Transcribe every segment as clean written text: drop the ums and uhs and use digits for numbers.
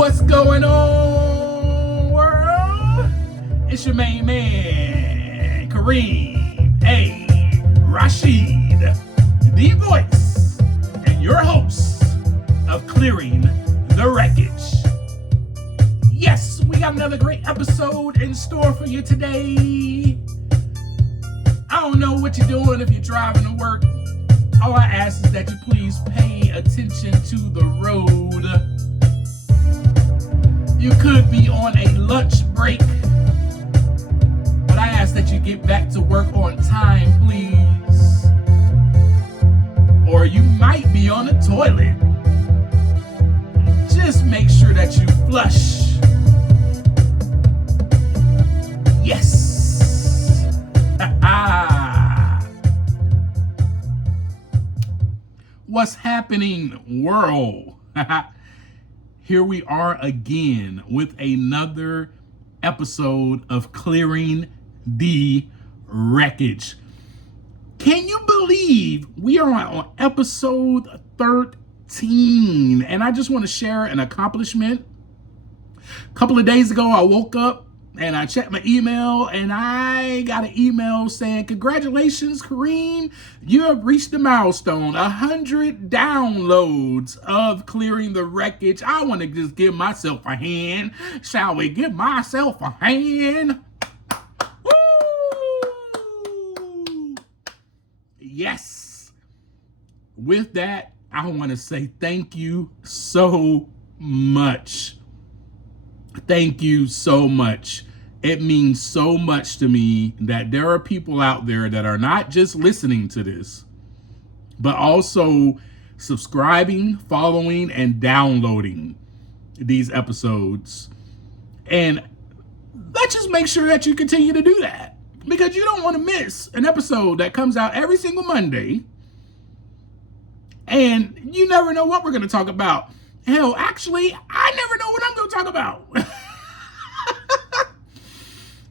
What's going on, world? It's your main man, Kareem A. Rashid, the voice and your host of Clearing the Wreckage. Yes, we got another great episode in store for you today. I don't know what you're doing if you're driving to work. All I ask is that you please pay attention to the road. You could be on a lunch break, but I ask that you get back to work on time, please. Or you might be on the toilet. Just make sure that you flush. Yes. What's happening, world? Here we are again with another episode of Clearing the Wreckage. Can you believe we are on episode 13? And I just want to share an accomplishment. A couple of days ago, I woke up and I checked my email, and I got an email saying, "Congratulations, Kareem, you have reached the milestone, 100 downloads of Clearing the Wreckage." I want to just give myself a hand. Shall we give myself a hand? Woo! Yes. With that, I want to say thank you so much. Thank you so much. It means so much to me that there are people out there that are not just listening to this, but also subscribing, following, and downloading these episodes. And let's just make sure that you continue to do that, because you don't want to miss an episode that comes out every single Monday. And you never know what we're going to talk about. Hell, actually, I never know what I'm going to talk about.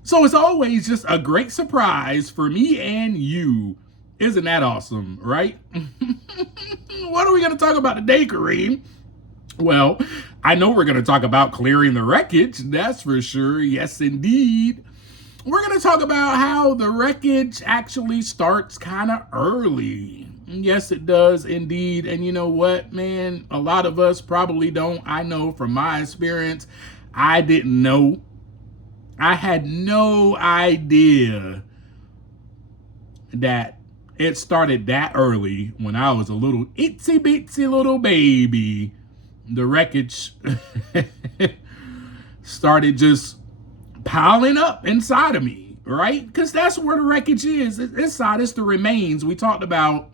So it's always just a great surprise for me and you. Isn't that awesome, right? What are we going to talk about today, Kareem? Well, I know we're going to talk about clearing the wreckage. That's for sure. Yes, indeed. We're going to talk about how the wreckage actually starts kind of early. Yes, it does indeed. And you know what, man? A lot of us probably don't. I know from my experience, I didn't know. I had no idea that it started that early when I was a little itsy bitsy little baby. The wreckage started just piling up inside of me, right? Because that's where the wreckage is. Inside, it's the remains we talked about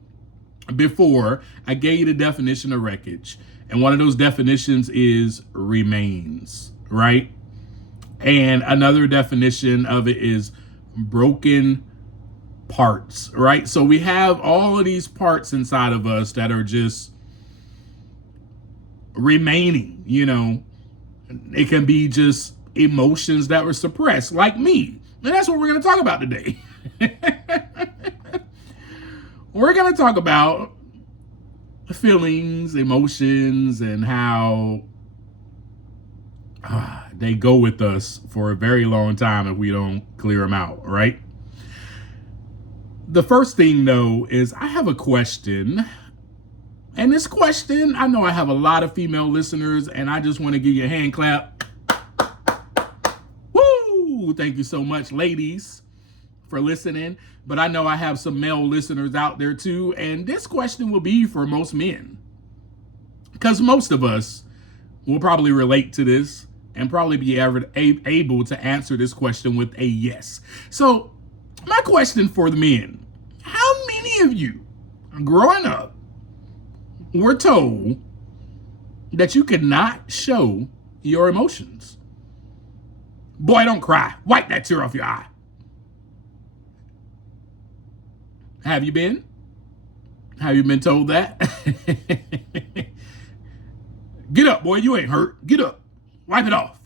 before. I gave you the definition of wreckage. And one of those definitions is remains, right? And another definition of it is broken parts, right? So we have all of these parts inside of us that are just remaining, you know. It can be just emotions that were suppressed, like me. And that's what we're going to talk about today. We're going to talk about feelings, emotions, and how they go with us for a very long time if we don't clear them out, right? The first thing, though, is I have a question. And this question, I know I have a lot of female listeners, and I just want to give you a hand clap. Woo! Thank you so much, ladies, for listening. But I know I have some male listeners out there, too. And this question will be for most men, because most of us will probably relate to this and probably be able to answer this question with a yes. So my question for the men: how many of you growing up were told that you could not show your emotions? Boy, don't cry. Wipe that tear off your eye. Have you been? Have you been told that? Get up, boy. You ain't hurt. Get up. Wipe it off.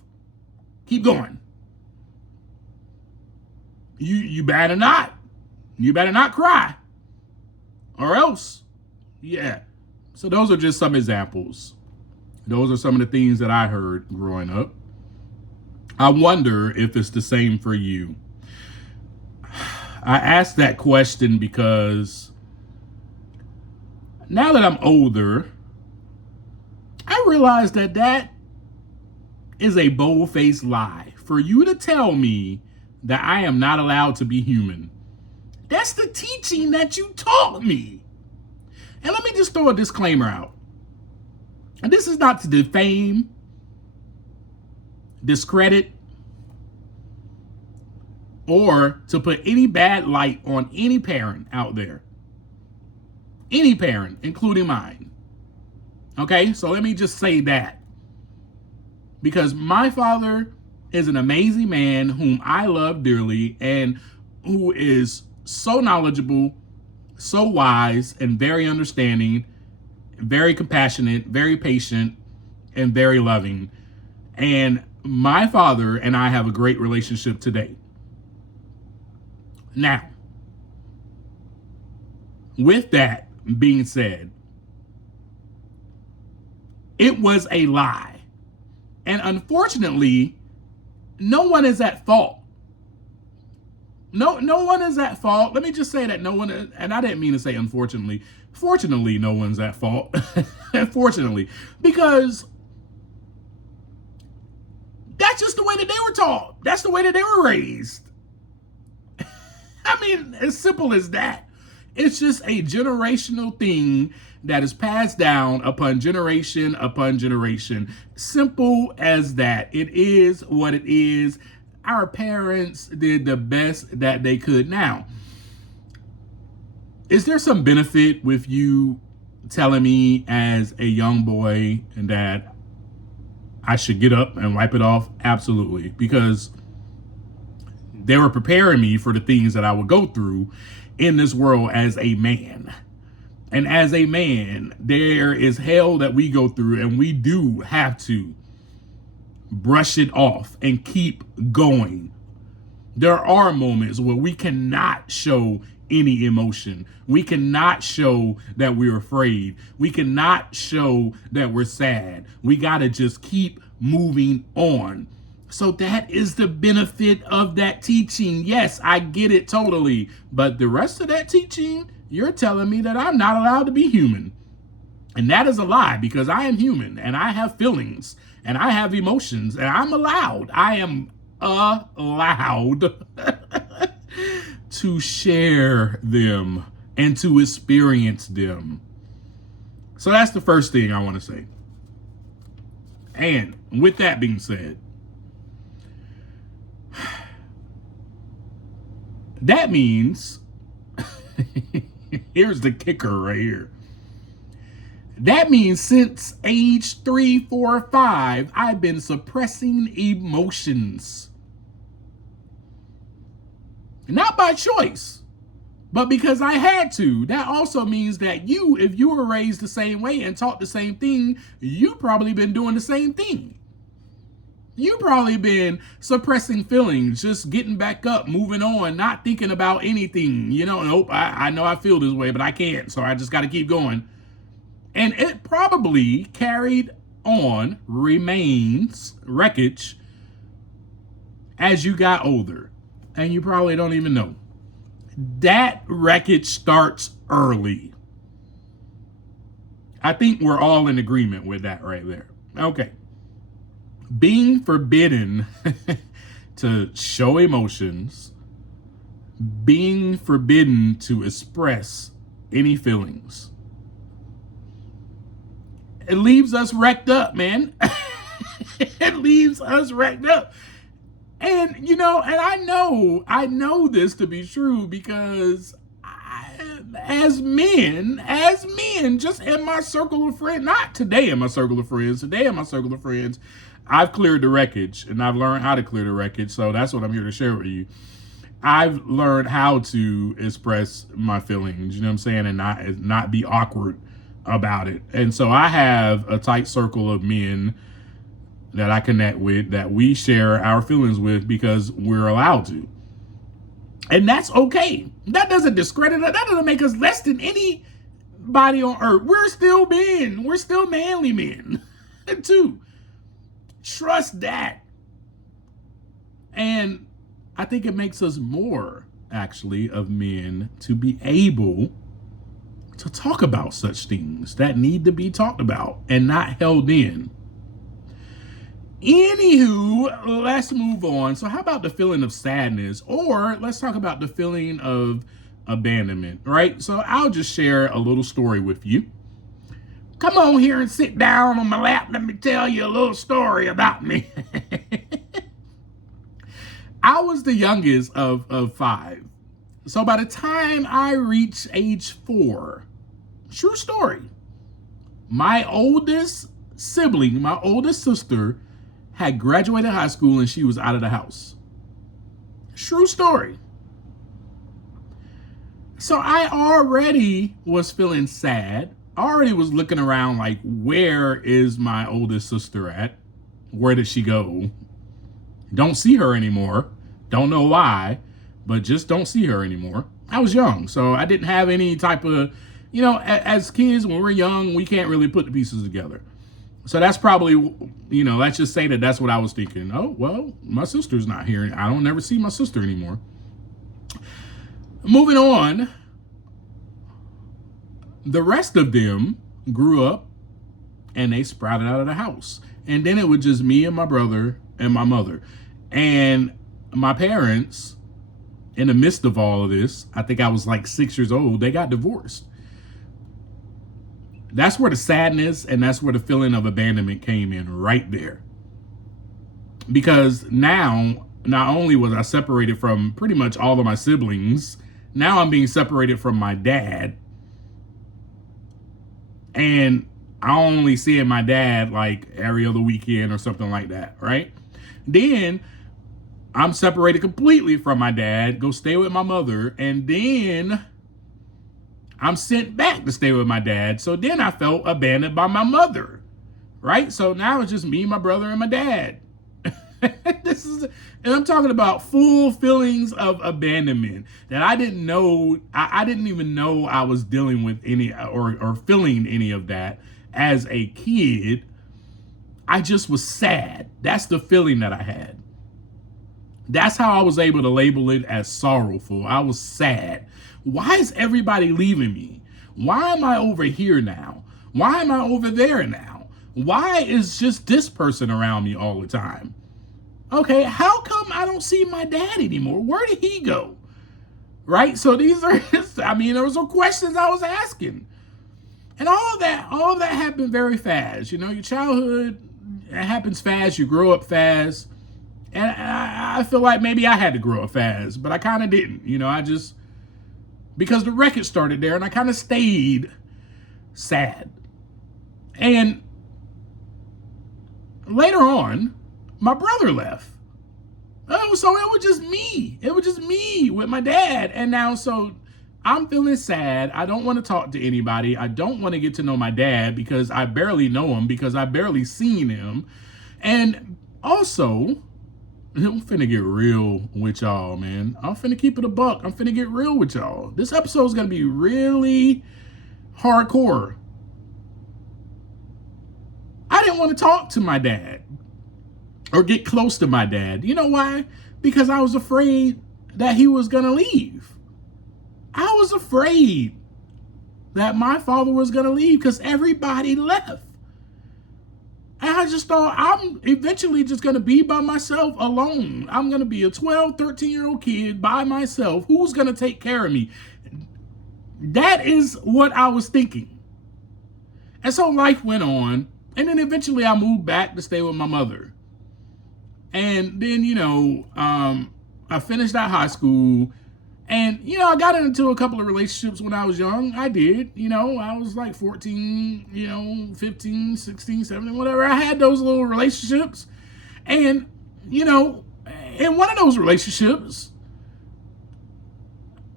Keep going. You better not. You better not cry. Or else. Yeah. So those are just some examples. Those are some of the things that I heard growing up. I wonder if it's the same for you. I asked that question because now that I'm older, I realize that that is a bold-faced lie. For you to tell me that I am not allowed to be human, that's the teaching that you taught me. And let me just throw a disclaimer out. And this is not to defame, discredit, or to put any bad light on any parent out there. Any parent, including mine. Okay, so let me just say that. Because my father is an amazing man whom I love dearly and who is so knowledgeable, so wise, and very understanding, very compassionate, very patient, and very loving. And my father and I have a great relationship today. Now, with that being said, it was a lie. And unfortunately, no one is at fault. No one is at fault. Let me just say that no one, and I didn't mean to say unfortunately. Fortunately, no one's at fault. Fortunately, because that's just the way that they were taught. That's the way that they were raised. I mean, as simple as that. It's just a generational thing that is passed down upon generation. Simple as that. It is what it is. Our parents did the best that they could. Now, is there some benefit with you telling me as a young boy that I should get up and wipe it off? Absolutely. Because they were preparing me for the things that I would go through in this world as a man. And as a man, there is hell that we go through, and we do have to brush it off and keep going. There are moments where we cannot show any emotion. We cannot show that we're afraid. We cannot show that we're sad. We got to just keep moving on. So that is the benefit of that teaching. Yes, I get it totally. But the rest of that teaching, you're telling me that I'm not allowed to be human. And that is a lie, because I am human and I have feelings and I have emotions and I'm allowed. I am allowed to share them and to experience them. So that's the first thing I want to say. And with that being said, that means, here's the kicker right here. That means since age 3, 4, 5, I've been suppressing emotions. Not by choice, but because I had to. That also means that you, if you were raised the same way and taught the same thing, you probably been doing the same thing. You probably been suppressing feelings, just getting back up, moving on, not thinking about anything. You know, nope, I know I feel this way, but I can't, so I just got to keep going. And it probably carried on, remains wreckage as you got older. And you probably don't even know. That wreckage starts early. I think we're all in agreement with that right there. Okay. Being forbidden to show emotions, being forbidden to express any feelings. It leaves us wrecked up, man. It leaves us wrecked up. And, you know, and I know this to be true because as men, just in my circle of friends, not today in my circle of friends, I've cleared the wreckage and I've learned how to clear the wreckage. So that's what I'm here to share with you. I've learned how to express my feelings, you know what I'm saying? And not be awkward about it. And so I have a tight circle of men that I connect with, that we share our feelings with because we're allowed to. And that's okay. That doesn't discredit us. That doesn't make us less than anybody on earth. We're still men. We're still manly men. too. Trust that. And I think it makes us more, actually, of men to be able to talk about such things that need to be talked about and not held in. Anywho, let's move on. So how about the feeling of sadness? Or let's talk about the feeling of abandonment, right? So I'll just share a little story with you. Come on here and sit down on my lap. Let me tell you a little story about me. I was the youngest of 5. So by the time I reached age 4, true story, my oldest sibling, my oldest sister, had graduated high school and she was out of the house. True story. So I already was feeling sad. I already was looking around like, where is my oldest sister at? Where did she go? Don't see her anymore. Don't know why, but just don't see her anymore. I was young, so I didn't have any type of, as kids, when we're young, we can't really put the pieces together. So that's probably, let's just say that that's what I was thinking. Oh, well, my sister's not here. I don't ever see my sister anymore. Moving on, the rest of them grew up and they sprouted out of the house. And then it was just me and my brother and my mother. And my parents, in the midst of all of this, I think I was like 6 years old, they got divorced. That's where the sadness and that's where the feeling of abandonment came in, right there. Because now, not only was I separated from pretty much all of my siblings, now I'm being separated from my dad. And I only seeing my dad like every other weekend or something like that, right? Then I'm separated completely from my dad, go stay with my mother, and then I'm sent back to stay with my dad. So then I felt abandoned by my mother, right? So now it's just me, my brother, and my dad. And I'm talking about full feelings of abandonment that I didn't know. I didn't even know I was dealing with any or feeling any of that as a kid. I just was sad. That's the feeling that I had. That's how I was able to label it as sorrowful. I was sad. Why is everybody leaving me? Why am I over here now? Why am I over there now? Why is just this person around me all the time? Okay, how come I don't see my dad anymore? Where did he go? Right? So these are, those are questions I was asking. And all of that happened very fast. Your childhood, it happens fast. You grow up fast. And I feel like maybe I had to grow up fast, but I kind of didn't. Because the wreckage started there and I kind of stayed sad. And later on, my brother left. Oh, so it was just me. It was just me with my dad. And now, so I'm feeling sad. I don't want to talk to anybody. I don't want to get to know my dad because I barely know him, because I barely seen him. And also, I'm finna get real with y'all, man. I'm finna keep it a buck. I'm finna get real with y'all. This episode is gonna be really hardcore. I didn't want to talk to my dad or get close to my dad. You know why? Because I was afraid that he was gonna leave. I was afraid that my father was gonna leave because everybody left. And I just thought, I'm eventually just going to be by myself alone. I'm going to be a 12, 13-year-old kid by myself. Who's going to take care of me? That is what I was thinking. And so life went on. And then eventually I moved back to stay with my mother. And then, I finished out high school. And, I got into a couple of relationships when I was young. I did. I was like 14, 15, 16, 17, whatever. I had those little relationships. And, in one of those relationships,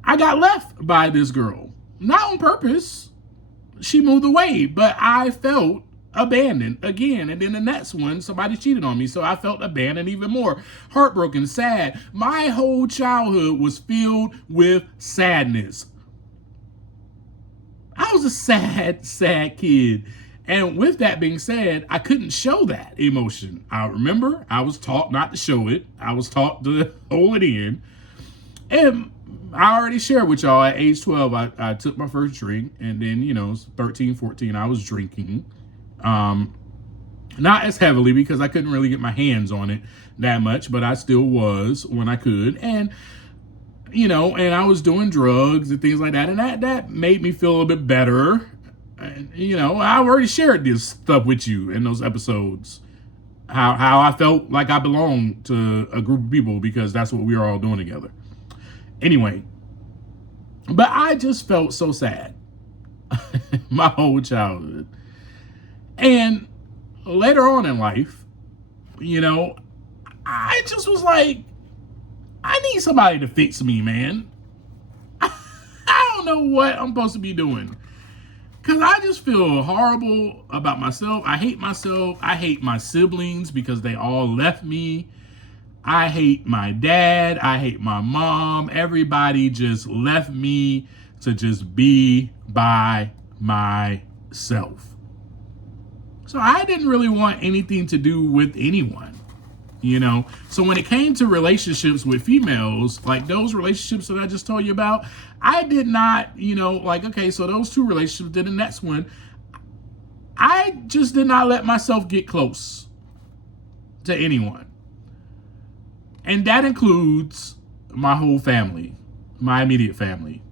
I got left by this girl. Not on purpose. She moved away, but I felt abandoned again. And then the next one, somebody cheated on me. So I felt abandoned even more. Heartbroken, sad. My whole childhood was filled with sadness. I was a sad, sad kid. And with that being said, I couldn't show that emotion. I remember I was taught not to show it. I was taught to hold it in. And I already shared with y'all at age 12, I took my first drink. And then, 13, 14, I was drinking. Not as heavily because I couldn't really get my hands on it that much, but I still was when I could. And, and I was doing drugs and things like that. And that made me feel a little bit better. And, I've already shared this stuff with you in those episodes. How I felt like I belonged to a group of people because that's what we were all doing together. Anyway, but I just felt so sad my whole childhood. And later on in life, I just was like, I need somebody to fix me, man. I don't know what I'm supposed to be doing. Because I just feel horrible about myself. I hate myself. I hate my siblings because they all left me. I hate my dad. I hate my mom. Everybody just left me to just be by myself. So I didn't really want anything to do with anyone. So when it came to relationships with females, like those relationships that I just told you about, I did not, okay, so those two relationships, then the next one, I just did not let myself get close to anyone. And that includes my whole family, my immediate family.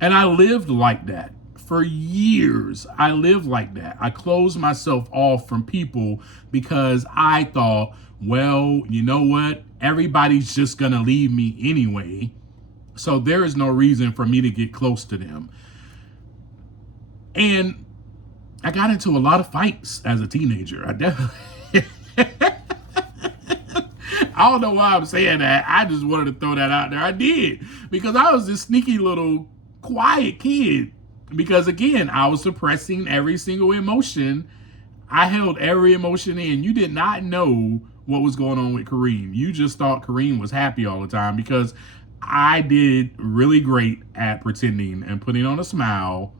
And I lived like that. For years, I lived like that. I closed myself off from people because I thought, well, you know what? Everybody's just going to leave me anyway. So there is no reason for me to get close to them. And I got into a lot of fights as a teenager. I definitely... I don't know why I'm saying that. I just wanted to throw that out there. I did. Because I was this sneaky little quiet kid. Because again, I was suppressing every single emotion. I held every emotion in. You did not know what was going on with Kareem. You just thought Kareem was happy all the time because I did really great at pretending and putting on a smile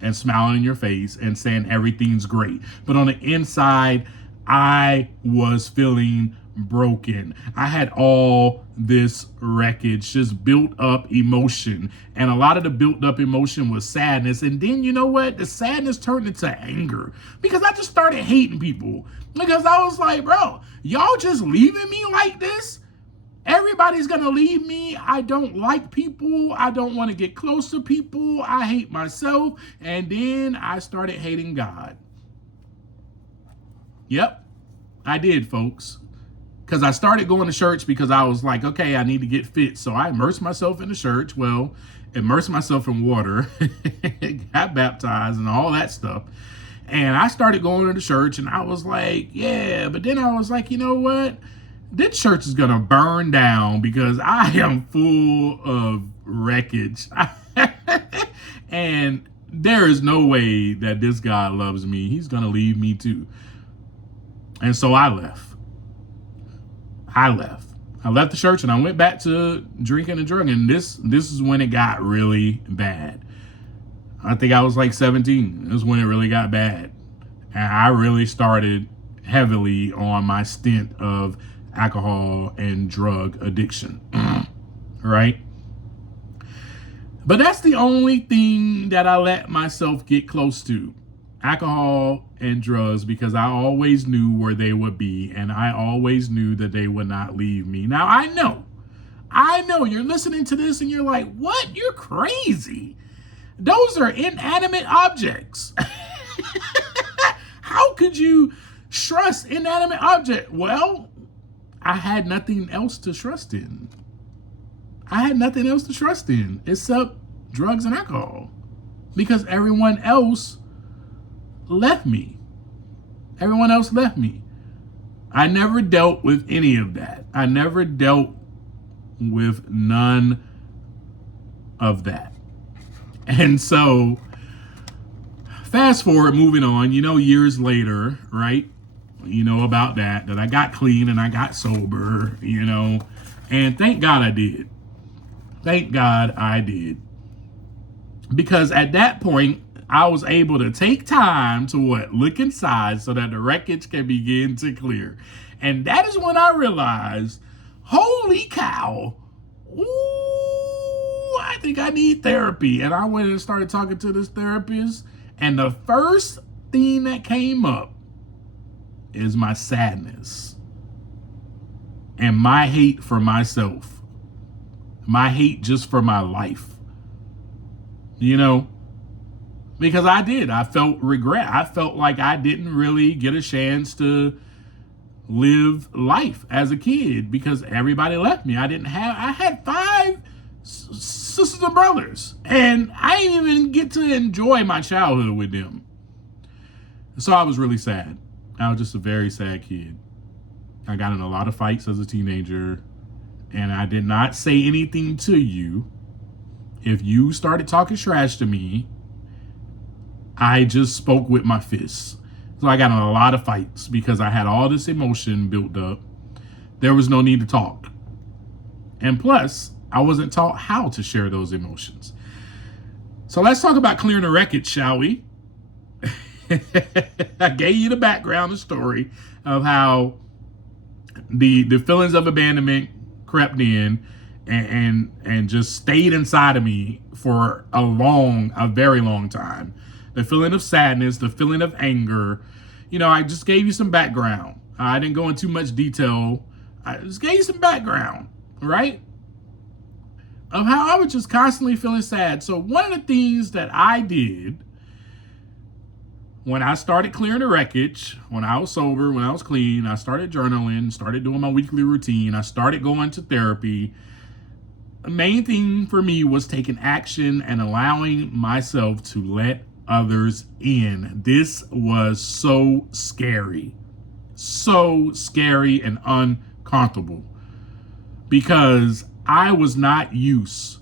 and smiling in your face and saying everything's great. But on the inside, I was feeling broken. I had all this wreckage, just built up emotion. And a lot of the built up emotion was sadness. And then you know what? The sadness turned into anger because I just started hating people. Because I was like, bro, y'all just leaving me like this? Everybody's going to leave me. I don't like people. I don't want to get close to people. I hate myself. And then I started hating God. Yep, I did, folks. Because I started going to church because I was like, okay, I need to get fit. So I immersed myself in the church. Well, immersed myself in water, got baptized and all that stuff. And I started going to the church and I was like, yeah. But then I was like, you know what? This church is going to burn down because I am full of wreckage. And there is no way that this God loves me. He's going to leave me too. And so I left. I left the church and I went back to drinking and drugging. And this is when it got really bad. I think I was like 17. This is when it really got bad. And I really started heavily on my stint of alcohol and drug addiction. Right? But that's the only thing that I let myself get close to. Alcohol and drugs, because I always knew where they would be and I always knew that they would not leave me. Now, I know you're listening to this and you're like, what? You're crazy. Those are inanimate objects. How could you trust inanimate object? Well, I had nothing else to trust in. I had nothing else to trust in except drugs and alcohol because everyone else left me. Everyone else left me. I never dealt with any of that. I never dealt with none of that. And so, fast forward, moving on, years later, right? About that I got clean and I got sober, and thank God I did. Thank God I did. Because at that point, I was able to take time to look inside so that the wreckage can begin to clear. And that is when I realized, holy cow, ooh, I think I need therapy. And I went and started talking to this therapist. And the first thing that came up is my sadness and my hate for myself, my hate just for my life, because I felt regret. I felt like I didn't really get a chance to live life as a kid because everybody left me. I had 5 sisters and brothers, and I didn't even get to enjoy my childhood with them. So I was really sad. I was just a very sad kid. I got in a lot of fights as a teenager, and I did not say anything to you. If you started talking trash to me, I just spoke with my fists. So I got in a lot of fights because I had all this emotion built up. There was no need to talk. And plus, I wasn't taught how to share those emotions. So let's talk about clearing the wreckage, shall we? I gave you the background, the story of how the feelings of abandonment crept in and just stayed inside of me for a very long time. The feeling of sadness, the feeling of anger. I just gave you some background. I didn't go into much detail. I just gave you some background, right? Of how I was just constantly feeling sad. So one of the things that I did when I started clearing the wreckage, when I was sober, when I was clean, I started journaling, started doing my weekly routine, I started going to therapy. The main thing for me was taking action and allowing myself to let others in. This was so scary and uncomfortable because I was not used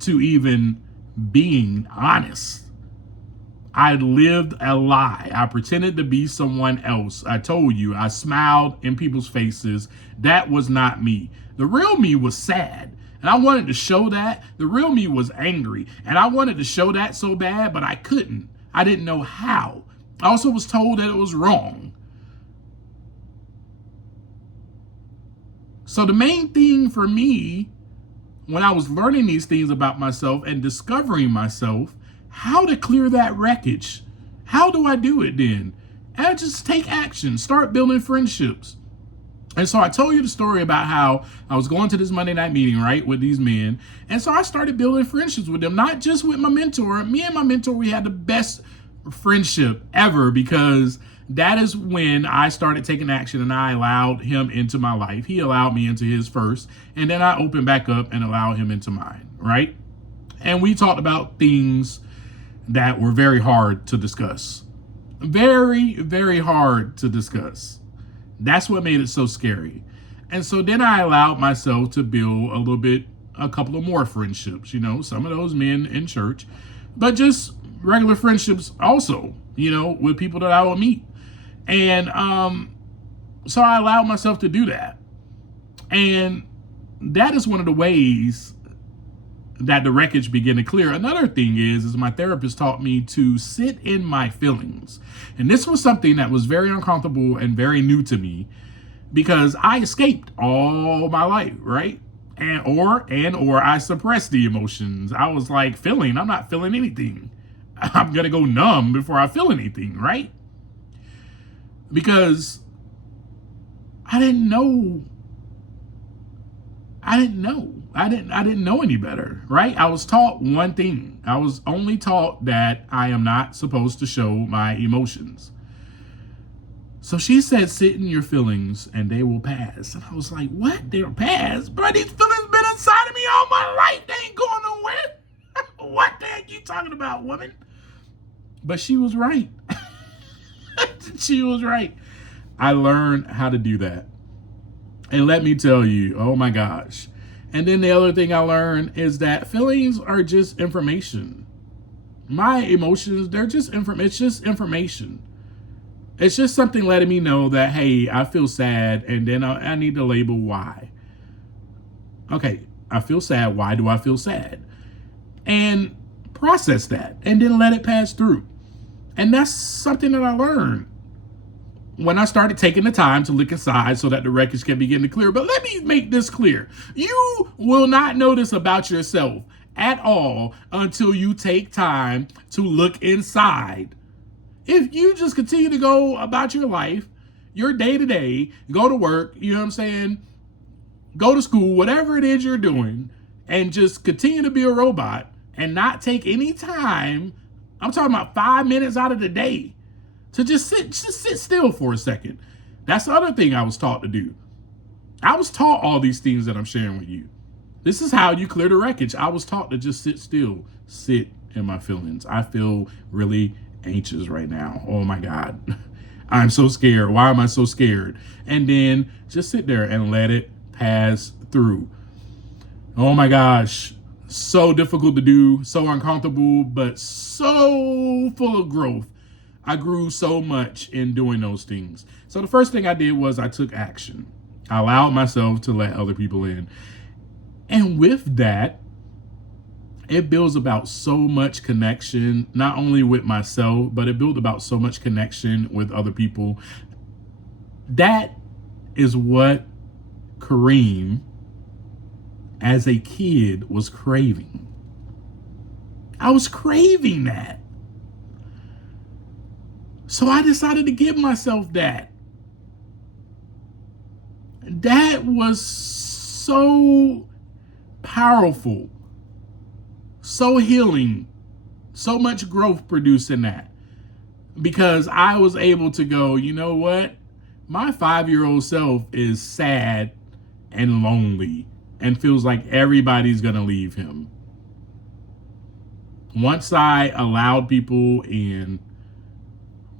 to even being honest. I lived a lie. I pretended to be someone else. I told you, I smiled in people's faces. That was not me. The real me was sad. And I wanted to show that. The real me was angry. And I wanted to show that so bad, but I couldn't. I didn't know how. I also was told that it was wrong. So the main thing for me, when I was learning these things about myself and discovering myself, how to clear that wreckage, how do I do it then? And I just take action, start building friendships. And so I told you the story about how I was going to this Monday night meeting, right, with these men. And so I started building friendships with them, not just with my mentor. Me and my mentor, we had the best friendship ever because that is when I started taking action and I allowed him into my life. He allowed me into his first, and then I opened back up and allowed him into mine, right? And we talked about things that were very hard to discuss. Very, very hard to discuss. That's what made it so scary. And so then I allowed myself to build a couple of more friendships, some of those men in church, but just regular friendships also, with people that I would meet. And so I allowed myself to do that. And that is one of the ways that the wreckage began to clear. Another thing is my therapist taught me to sit in my feelings. And this was something that was very uncomfortable and very new to me because I escaped all my life, right? Or I suppressed the emotions. I was like I'm not feeling anything. I'm going to go numb before I feel anything, right? Because I didn't know any better, right? I was taught one thing. I was only taught that I am not supposed to show my emotions. So she said, sit in your feelings and they will pass. And I was like, what? They'll pass? Bro, these feelings been inside of me all my life. They ain't going nowhere. What the heck you talking about, woman? But she was right. She was right. I learned how to do that. And let me tell you, oh my gosh. And then the other thing I learned is that feelings are just information. My emotions, they're just it's just information. It's just something letting me know that, hey, I feel sad, and then I need to label why. Okay, I feel sad. Why do I feel sad? And process that and then let it pass through. And that's something that I learned when I started taking the time to look inside so that the wreckage can begin to clear. But let me make this clear. You will not know this about yourself at all until you take time to look inside. If you just continue to go about your life, your day to day, go to work, you know what I'm saying? Go to school, whatever it is you're doing, and just continue to be a robot and not take any time, I'm talking about 5 minutes out of the day, to just sit still for a second. That's the other thing I was taught to do. I was taught all these things that I'm sharing with you. This is how you clear the wreckage. I was taught to just sit still, sit in my feelings. I feel really anxious right now. Oh my God. I'm so scared. Why am I so scared? And then just sit there and let it pass through. Oh my gosh. So difficult to do, so uncomfortable, but so full of growth. I grew so much in doing those things. So the first thing I did was I took action. I allowed myself to let other people in. And with that, it builds about so much connection, not only with myself, but it built about so much connection with other people. That is what Kareem, as a kid, was craving. I was craving that. So I decided to give myself that. That was so powerful, so healing, so much growth produced in that. Because I was able to go, you know what? My 5-year-old self is sad and lonely and feels like everybody's going to leave him. Once I allowed people in,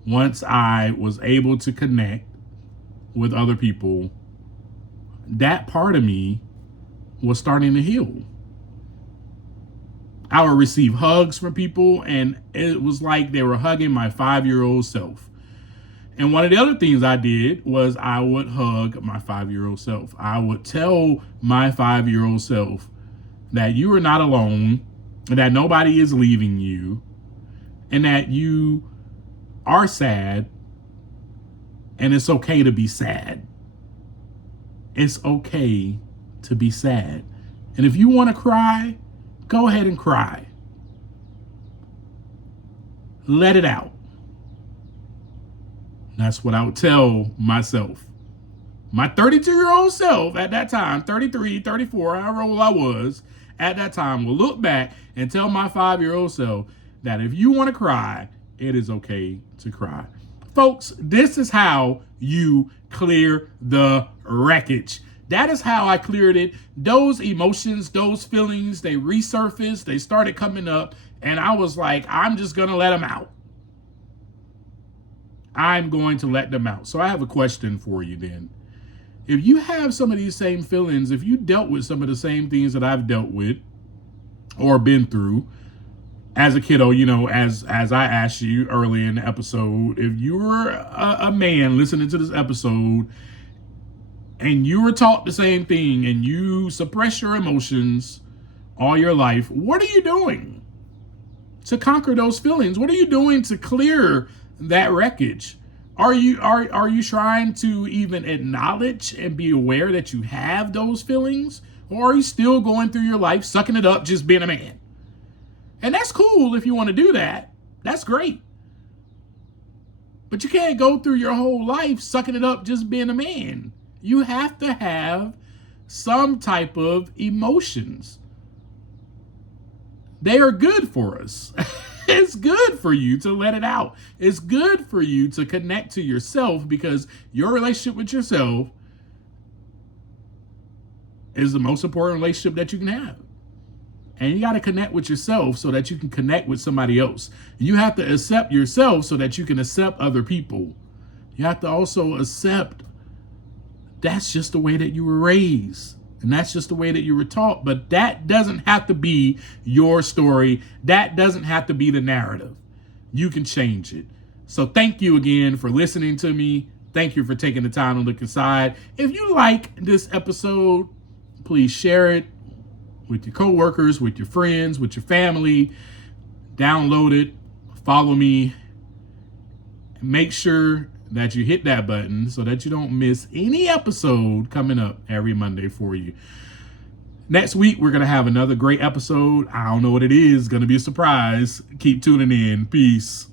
once I was able to connect with other people, that part of me was starting to heal. I would receive hugs from people, and it was like they were hugging my 5-year-old self. And one of the other things I did was I would hug my 5-year-old self. I would tell my 5-year-old self that you are not alone, and that nobody is leaving you, and that you are sad, and it's okay to be sad. It's okay to be sad. And if you want to cry, go ahead and cry. Let it out. That's what I would tell myself. My 32-year-old self at that time, 33, 34, however old I was at that time, will look back and tell my 5-year-old self that if you want to cry, it is okay to cry. Folks, this is how you clear the wreckage. That is how I cleared it. Those emotions, those feelings, they resurfaced, they started coming up, and I was like, I'm just going to let them out. I'm going to let them out. So I have a question for you then. If you have some of these same feelings, if you dealt with some of the same things that I've dealt with or been through as a kiddo, you know, as I asked you early in the episode, if you were a man listening to this episode and you were taught the same thing and you suppress your emotions all your life, what are you doing to conquer those feelings? What are you doing to clear that wreckage? Are you trying to even acknowledge and be aware that you have those feelings? Or are you still going through your life, sucking it up, just being a man? And that's cool if you want to do that. That's great. But you can't go through your whole life sucking it up, just being a man. You have to have some type of emotions. They are good for us. It's good for you to let it out. It's good for you to connect to yourself, because your relationship with yourself is the most important relationship that you can have. And you got to connect with yourself so that you can connect with somebody else. You have to accept yourself so that you can accept other people. You have to also accept that's just the way that you were raised. And that's just the way that you were taught. But that doesn't have to be your story. That doesn't have to be the narrative. You can change it. So thank you again for listening to me. Thank you for taking the time to look inside. If you like this episode, please share it with your coworkers, with your friends, with your family. Download it, follow me. Make sure that you hit that button so that you don't miss any episode coming up every Monday for you. Next week, we're going to have another great episode. I don't know what it is. It's going to be a surprise. Keep tuning in. Peace.